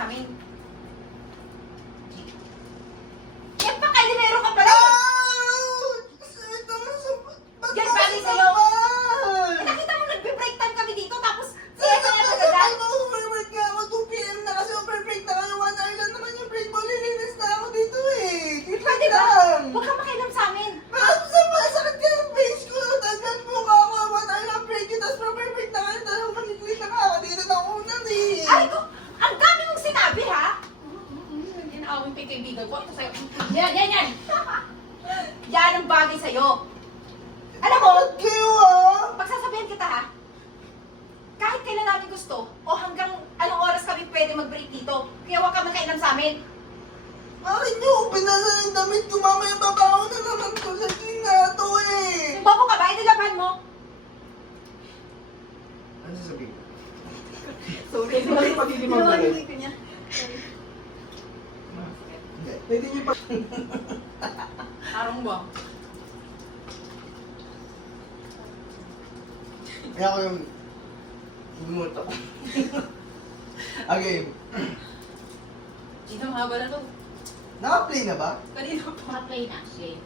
sa amin. Eh, pakalimero ka pala eh! Yan bagay sa'yo! Eh, nakita mo nagbe-break time kami dito, tapos siya ka na nagagal. Pwede ba? Huwag kang makialam sa amin. Ay, ko, ang dami mong sinabi, ha? Inaawin pa yung kaibigan ko. Ito sa'yo. Yan. Yan ang bagay sa'yo. Alam mo, pagsasabihan kita, ha? Kahit kailan namin gusto, o hanggang anong oras kami pwede mag-break dito, kaya huwag ka makialam sa amin. Bakit niyo pinasa ng damit ko? Mamaya babaho na naman to. Laging nga to eh. Bobo ka ba? Inilaban mo. Ano sasabihin? Sorry. Bakit pagiging magbalik? ko niya. Hindi. Pwede niyo pa... Arong ba? Kaya ako yung... Bumuot ako. Okay. Gino, mahaba na to. Naka-play na ba? Kanina pa. Play na, shit.